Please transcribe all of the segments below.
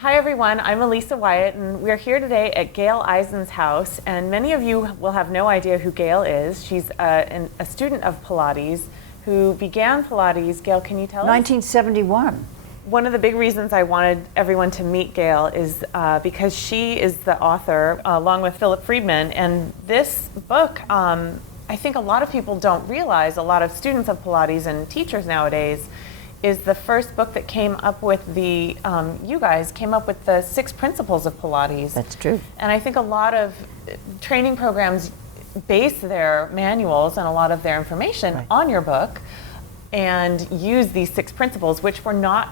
Hi everyone, I'm Elisa Wyatt and we're here today at Gail Eisen's house, and many of you will have no idea who Gail is. She's a student of Pilates who began Pilates. Gail, can you tell us? 1971. One of the big reasons I wanted everyone to meet Gail is because she is the author, along with Philip Friedman, and this book, I think a lot of people don't realize, a lot of students of Pilates and teachers nowadays, is the first book that came up with the, you guys came up with the 6 principles of Pilates. That's true. And I think a lot of training programs base their manuals and a lot of their information on your book and use these 6 principles, which were not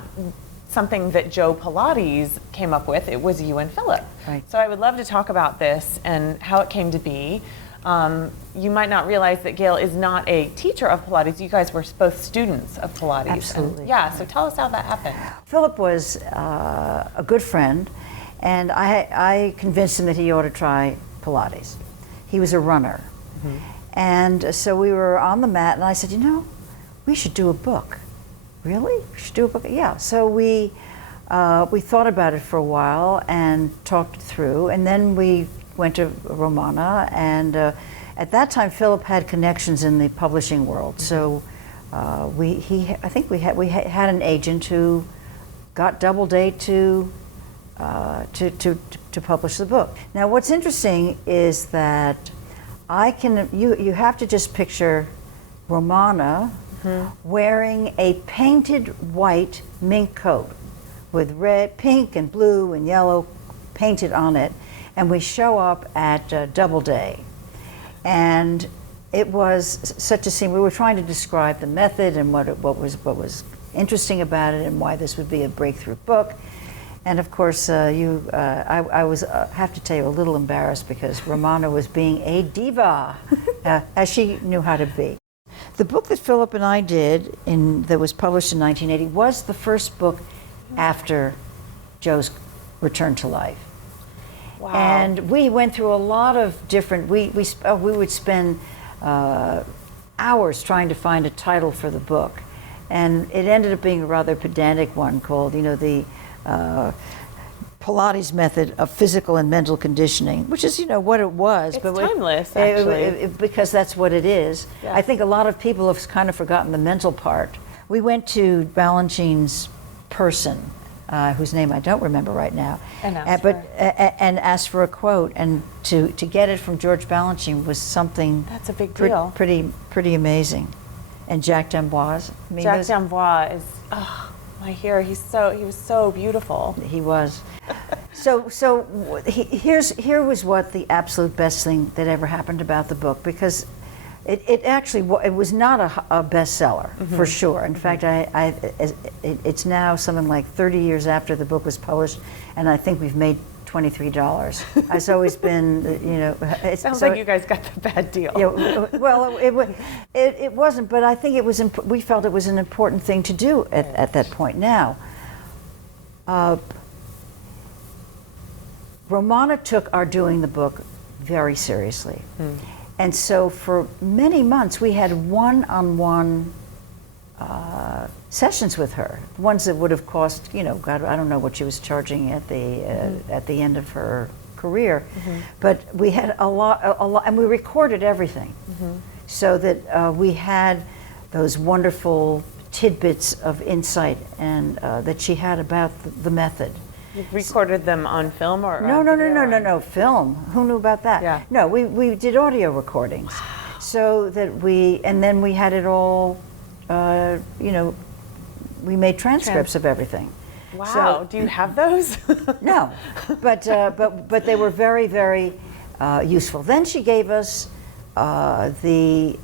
something that Joe Pilates came up with. It was you and Philip. Right. So I would love to talk about this and how it came to be. You might not realize that Gail is not a teacher of Pilates. You guys were both students of Pilates. Absolutely. And yeah, so tell us how that happened. Philip was a good friend, and I convinced him that he ought to try Pilates. He was a runner. Mm-hmm. And so we were on the mat, and I said, you know, we should do a book. Really? We should do a book? Yeah. So we thought about it for a while and talked it through, and then we went to Romana, and at that time Philip had connections in the publishing world. So I think we had an agent who got Doubleday to publish the book. Now, what's interesting is that you have to just picture Romana wearing a painted white mink coat with red, pink, and blue and yellow painted on it. And we show up at Doubleday, and it was such a scene. We were trying to describe the method and what was interesting about it and why this would be a breakthrough book. And of course, I have to tell you, a little embarrassed because Romana was being a diva, as she knew how to be. The book that Philip and I did, that was published in 1980, was the first book after Joe's return to life. Wow. And we went through a lot of different, we would spend hours trying to find a title for the book. And it ended up being a rather pedantic one called, the Pilates method of physical and mental conditioning, which is, what it was. It's timeless, actually. Because that's what it is. Yeah. I think a lot of people have kind of forgotten the mental part. We went to Balanchine's person, whose name I don't remember right now, and asked for a quote, and to get it from George Balanchine was something that's a big deal, pretty amazing. And Jacques D'Amboise. Jacques D'Amboise is my hero. He was so beautiful. He was. Here was what the absolute best thing that ever happened about the book, because it was not a bestseller, for sure. In fact, it's now something like 30 years after the book was published, and I think we've made $23. It's always been, it sounds like you guys got the bad deal. Well, it wasn't, but I think we felt it was an important thing to do at that point. Now, Romana took our doing the book very seriously. And so for many months, we had one-on-one sessions with her. Ones that would have cost, God, I don't know what she was charging at the end of her career, but we had a lot, and we recorded everything, so that we had those wonderful tidbits of insight and that she had about the method. You recorded them on film or No, film. Who knew about that? Yeah. No, we did audio recordings. Wow. So that and then we had it all, we made transcripts of everything. Wow, so, do you have those? No, but they were very, very useful. Then she gave us the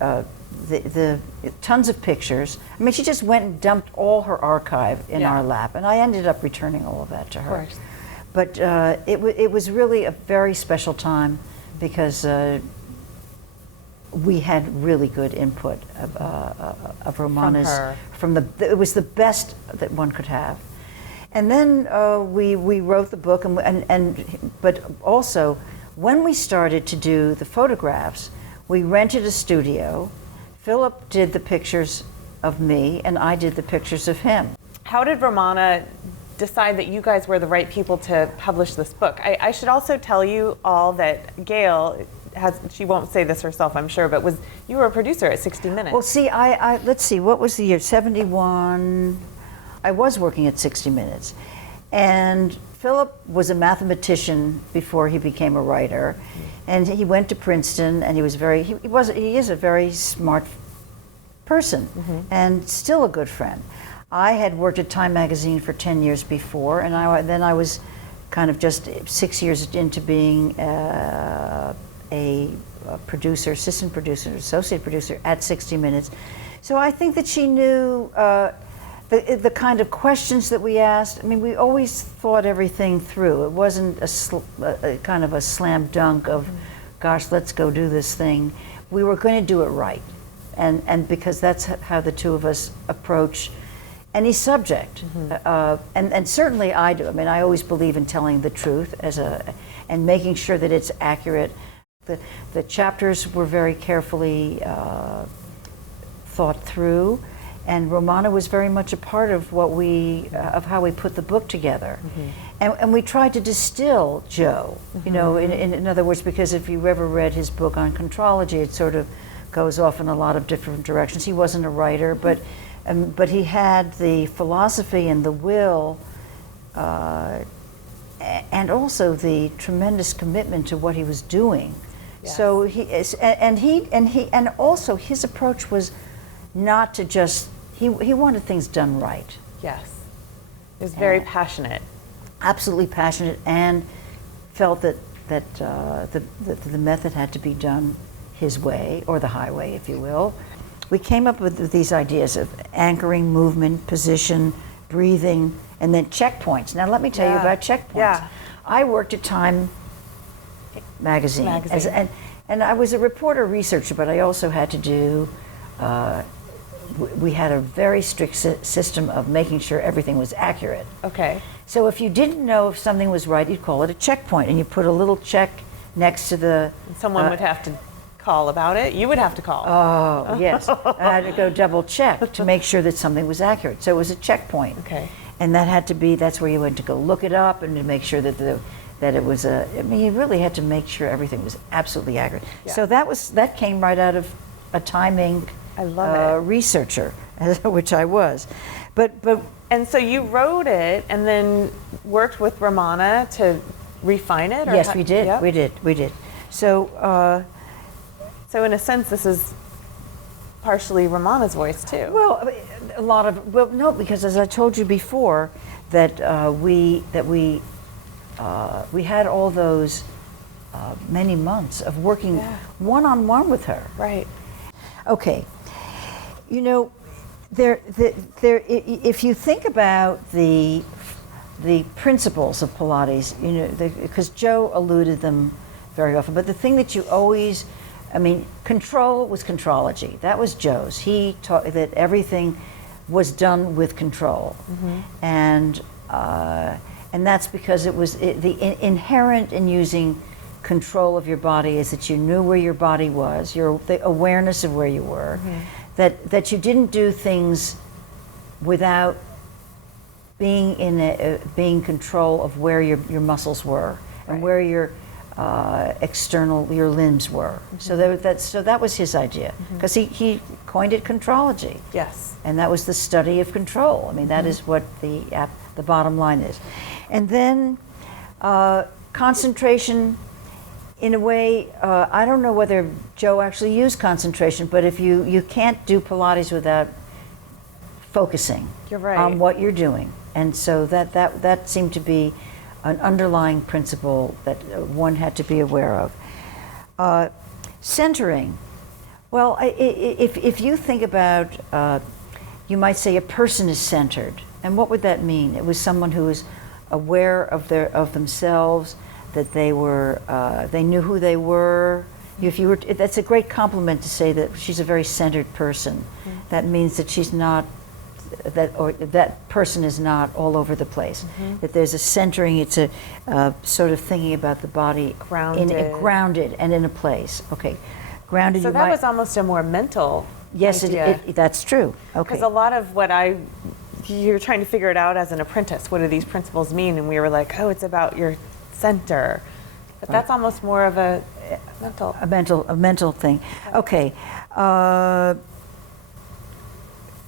tons of pictures. I mean, she just went and dumped all her archive in our lap, and I ended up returning all of that to her. Of course. But it was really a very special time because we had really good input of Romana's. It was the best that one could have. And then we wrote the book, but also when we started to do the photographs, we rented a studio. Philip did the pictures of me, and I did the pictures of him. How did Romana decide that you guys were the right people to publish this book. I should also tell you all that Gail she won't say this herself, I'm sure, but you were a producer at 60 Minutes. Well, see, let's see, what was the year? 71. I was working at 60 Minutes. And Philip was a mathematician before he became a writer. And he went to Princeton, and he is a very smart person, and still a good friend. I had worked at Time Magazine for 10 years before, and then I was kind of just 6 years into being a producer, assistant producer, associate producer at 60 Minutes. So I think that she knew the kind of questions that we asked. I mean, we always thought everything through. It wasn't a kind of a slam dunk of, gosh, let's go do this thing. We were going to do it right. And because that's how the two of us approach any subject. And certainly I do. I mean, I always believe in telling the truth and making sure that it's accurate. The chapters were very carefully thought through, and Romana was very much a part of of how we put the book together. And we tried to distill Joe, you know, in other words, because if you ever read his book on contrology, it sort of goes off in a lot of different directions. He wasn't a writer, but he had the philosophy and the will, and also the tremendous commitment to what he was doing. Yes. So and also his approach was not to just he wanted things done right. Yes, he was very passionate. Absolutely passionate, and felt that the method had to be done his way, or the highway, if you will. We came up with these ideas of anchoring, movement, position, breathing, and then checkpoints. Now let me tell you about checkpoints. Yeah. I worked at Time Magazine. And I was a reporter researcher, but I also had to do, we had a very strict system of making sure everything was accurate. Okay. So if you didn't know if something was right, you'd call it a checkpoint, and you put a little check next to the... Someone would have to call about it. You would have to call. Oh, yes. I had to go double check to make sure that something was accurate. So it was a checkpoint. Okay. And that's where you went to go look it up and to make sure that it was you really had to make sure everything was absolutely accurate. Yeah. So that came right out of a Time Inc. I love it. Researcher, which I was. But and so you wrote it and then worked with Romana to refine it? Yes, we did. Yep. We did. So so in a sense, this is partially Romana's voice too. Well, no, because as I told you before, that we had all those many months of working one-on-one with her. Right. Okay. You know, if you think about the principles of Pilates, you know, because Joe alluded them very often, but the thing that you always, control was contrology. That was Joe's. He taught that everything was done with control, and that's because it was inherent in using control of your body is that you knew where your body was, the awareness of where you were, that you didn't do things without being being control of where your muscles were and where your your limbs were. So that was his idea, because he coined it contrology. Yes. And that was the study of control. I mean, that is what the bottom line is. And then concentration, in a way, I don't know whether Joe actually used concentration, but if you can't do Pilates without focusing on what you're doing. And so that seemed to be an underlying principle that one had to be aware of. Centering. Well, if you think about, you might say a person is centered. And what would that mean? It was someone who was aware of themselves, that they knew who they were. That's a great compliment to say that she's a very centered person. That means that she's not, that person is not all over the place. That there's a centering. It's a sort of thinking about the body grounded and in a place. Okay, grounded. So that was almost a more mental. Yes, idea. That's true. Okay. Because a lot of what I you're trying to figure it out as an apprentice. What do these principles mean? And we were like, oh, it's about your center. But that's almost more of a mental thing. Okay.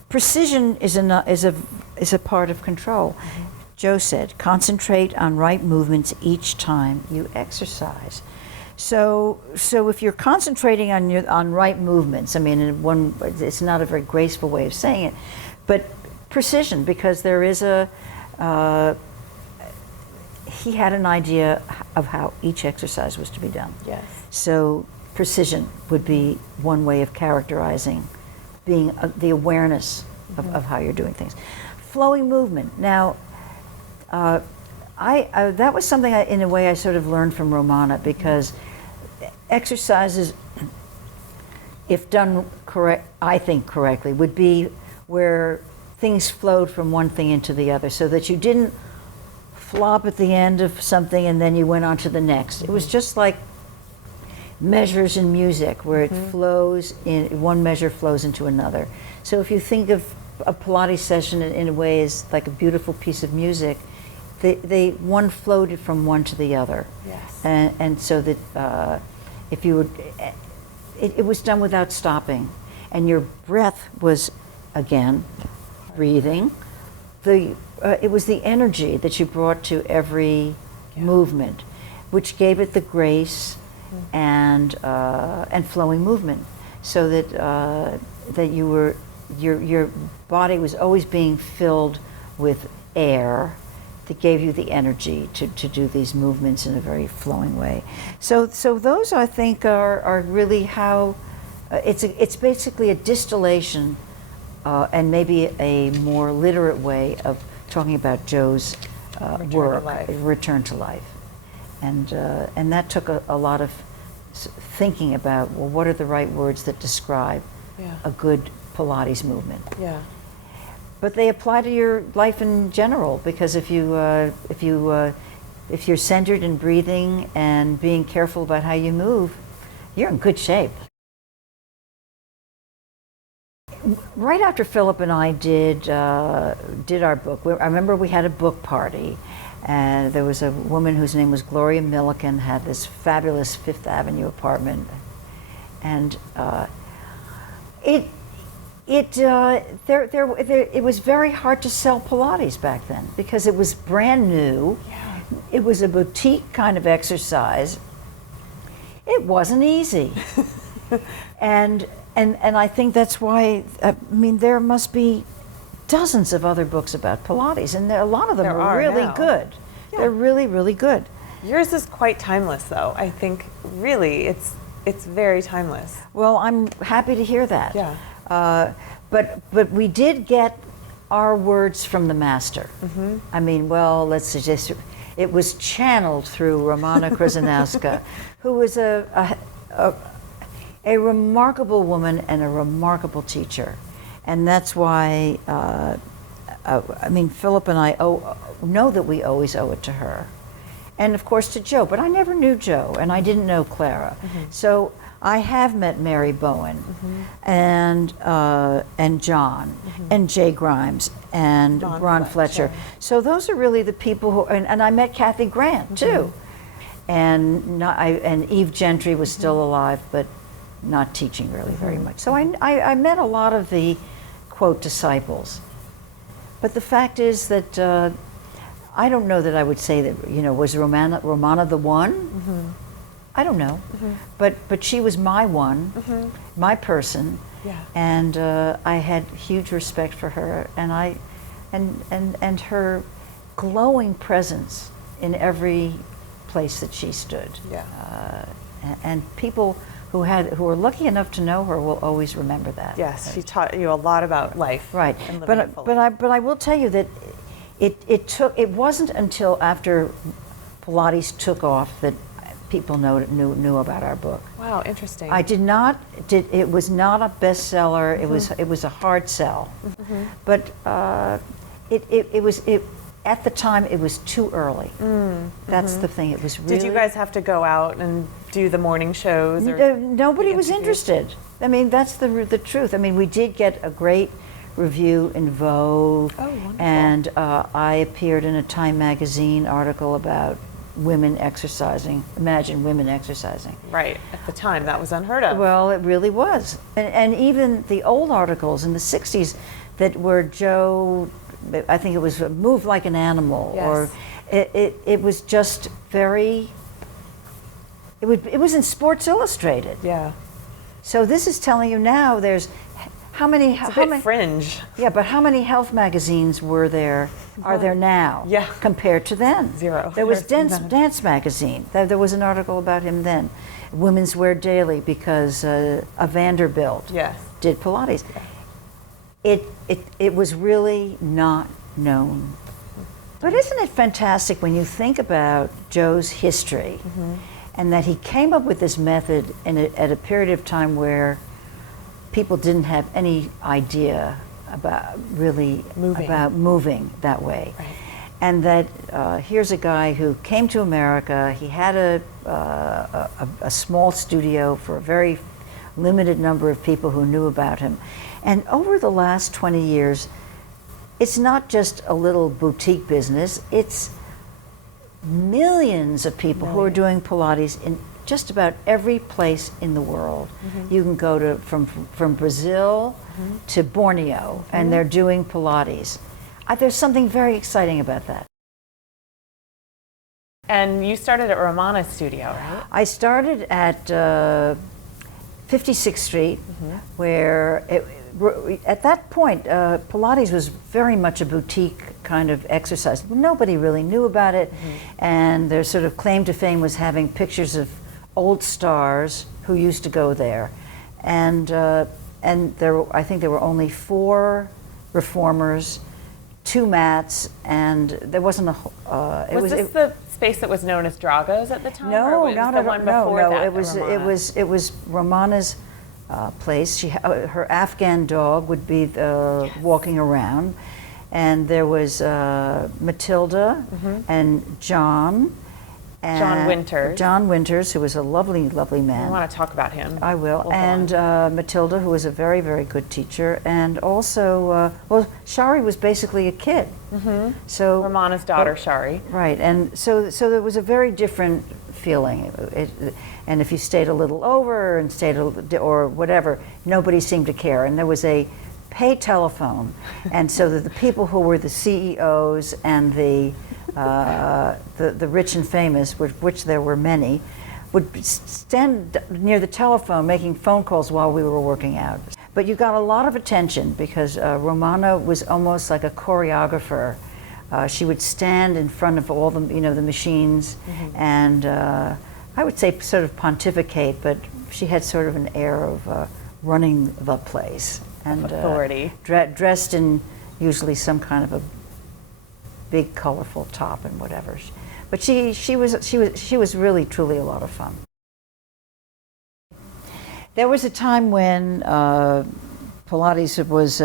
Precision is a part of control. Joe said, concentrate on right movements each time you exercise. So if you're concentrating on right movements, I mean, it's not a very graceful way of saying it, but precision, because there is he had an idea of how each exercise was to be done. Yes. So precision would be one way of characterizing being the awareness of how you're doing things. Flowing movement. Now, that was something in a way I sort of learned from Romana, because exercises, if done I think correctly, would be where things flowed from one thing into the other, so that you didn't flop at the end of something and then you went on to the next. It was just like measures in music, where it flows in, one measure flows into another. So if you think of a Pilates session in a way as like a beautiful piece of music, one flowed from one to the other. Yes. And so that if you would, it was done without stopping, and your breath was, again, breathing. It was the energy that you brought to every movement, which gave it the grace and flowing movement, so that your body was always being filled with air that gave you the energy to do these movements in a very flowing way. So those, I think, are really how it's basically a distillation and maybe a more literate way of talking about Joe's work, Return to Life. And that took a lot of thinking about, well, what are the right words that describe a good Pilates movement? Yeah. But they apply to your life in general, because if you're centered in breathing and being careful about how you move, you're in good shape. Right after Philip and I did our book, I remember we had a book party, and there was a woman whose name was Gloria Milliken, had this fabulous Fifth Avenue apartment, and it was very hard to sell Pilates back then, because it was brand new. Yeah. It was a boutique kind of exercise. It wasn't easy. And I think that's why, I mean, there must be dozens of other books about Pilates, and a lot of them are really good. Yeah. They're really, really good. Yours is quite timeless, though. I think, really, it's very timeless. Well, I'm happy to hear that. Yeah. But we did get our words from the master. Mm-hmm. I mean, well, let's suggest it was channeled through Romana Krzyzanowska, who was a remarkable woman and a remarkable teacher. And that's why, I mean, Philip and I know that we always owe it to her. And of course to Joe, but I never knew Joe, and I didn't know Clara. Mm-hmm. So I have met Mary Bowen, and John, and Jay Grimes, and Ron Fletcher. So those are really the people who, and I met Kathy Grant too. And Eve Gentry was still alive, but not teaching really very much. So I met a lot of the, quote, disciples. But the fact is that I don't know that I would say that, was Romana the one? I don't know. But she was my one, my person. Yeah. And I had huge respect for her, and her glowing presence in every place that she stood. Yeah. And people who were lucky enough to know her will always remember that. Yes, she taught you a lot about life. Right. But I will tell you that it wasn't until after Pilates took off that people knew about our book. Wow, interesting. It was not a bestseller. It was a hard sell. But it was at the time, it was too early. That's the thing. It was really. Did you guys have to go out and do the morning shows? Nobody was interested. I mean, that's the truth. I mean, we did get a great review in Vogue, And I appeared in a Time magazine article about women exercising. Imagine women exercising. Right. At the time, that was unheard of. Well, it really was. And even the old articles in the 60s that were Joe, I think it was Move Like an Animal, Yes. or it was just very, it was in Sports Illustrated. Yeah. So this is telling you now there's how many, It's a bit fringe. yeah, but how many health magazines are there now? Yeah. Compared to then? Zero. There was There's none. Dance Magazine. There was an article about him then. Women's Wear Daily, because a Vanderbilt Yes. did Pilates. It was really not known. But isn't it fantastic when you think about Joe's history, and that he came up with this method at a period of time where people didn't have any idea about moving that way. Right. And that here's a guy who came to America. He had a small studio for a very limited number of people who knew about him. And over the last 20 years, it's not just a little boutique business, it's millions of people who are doing Pilates in just about every place in the world. You can go from Brazil to Borneo, and they're doing Pilates. There's something very exciting about that. And you started at Romana Studio, right? I started at 56th Street, where at that point, Pilates was very much a boutique kind of exercise. Nobody really knew about it, and their sort of claim to fame was having pictures of old stars who used to go there. And I think there were only 4 reformers, 2 mats, and there wasn't a. Was this the space that was known as Drago's at the time? No, or was not the at one all. before No, that it was Romana's place. Her Afghan dog would be walking around, and there was Matilda and John. John Winters. John Winters, who was a lovely, lovely man. I want to talk about him. I will. And Matilda, who was a very, very good teacher. And also, well, Shari was basically a kid. So Romana's daughter, Shari. Right. And so there was a very different feeling. And if you stayed a little over and stayed or whatever, nobody seemed to care. And there was a pay telephone. And so that the people who were the CEOs and the rich and famous, which there were many, would stand near the telephone making phone calls while we were working out. But you got a lot of attention because Romana was almost like a choreographer. She would stand in front of all the machines, and I would say sort of pontificate, but she had sort of an air of running the place and authority. Dressed in usually some kind of a big colorful top and whatever. But she was really truly a lot of fun. There was a time when Pilates was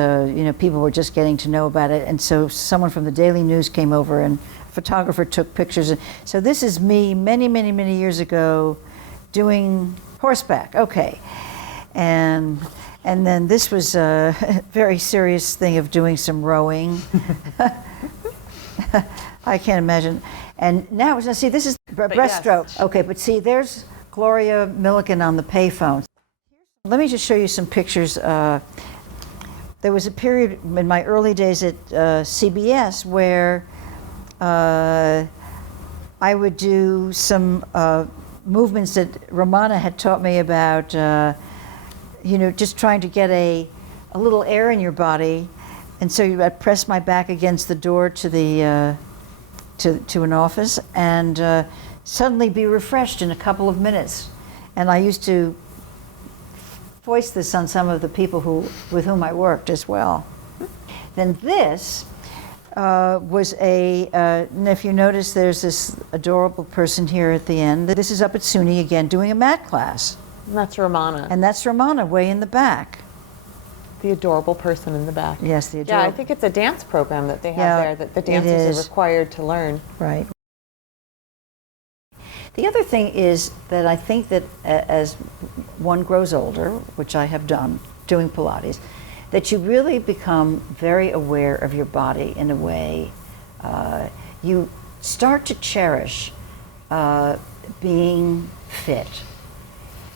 people were just getting to know about it, and so someone from the Daily News came over and a photographer took pictures. So this is me many years ago doing horseback. Okay. And then this was a very serious thing of doing some rowing. I can't imagine. And now see, this is breaststroke. Yes. Okay, but see, there's Gloria Milliken on the payphone. Let me just show you some pictures. There was a period in my early days at CBS where I would do some movements that Romana had taught me about, just trying to get a little air in your body. And so I'd press my back against the door to the to an office and suddenly be refreshed in a couple of minutes. And I used to voice this on some of the people with whom I worked as well. Then this was and if you notice, there's this adorable person here at the end. This is up at SUNY again doing a mat class. And that's Romana. And that's Romana way in the back. The adorable person in the back. Yes, the adorable. Yeah, I think it's a dance program that they have there that the dancers are required to learn. Right. The other thing is that I think that as one grows older, which I have done, doing Pilates, that you really become very aware of your body in a way. You start to cherish being fit.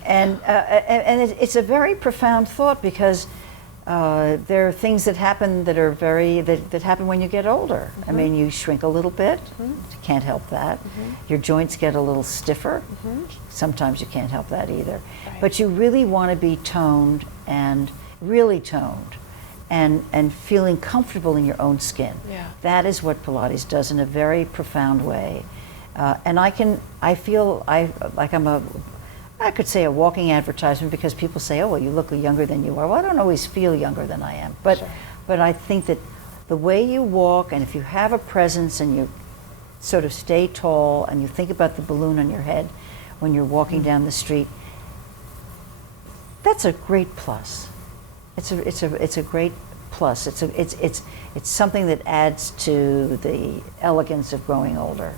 And it's a very profound thought, because there are things that happen that are that happen when you get older. I mean, you shrink a little bit. You can't help that. Your joints get a little stiffer. Sometimes you can't help that either. Right. But you really want to be toned, and really toned, and feeling comfortable in your own skin. Yeah. That is what Pilates does in a very profound way. And I feel like I could say a walking advertisement, because people say, oh, well, you look younger than you are. Well, I don't always feel younger than I am. But, Sure. but I think that the way you walk, and if you have a presence and you sort of stay tall and you think about the balloon on your head when you're walking down the street, that's a great plus. It's a great plus. It's something that adds to the elegance of growing older.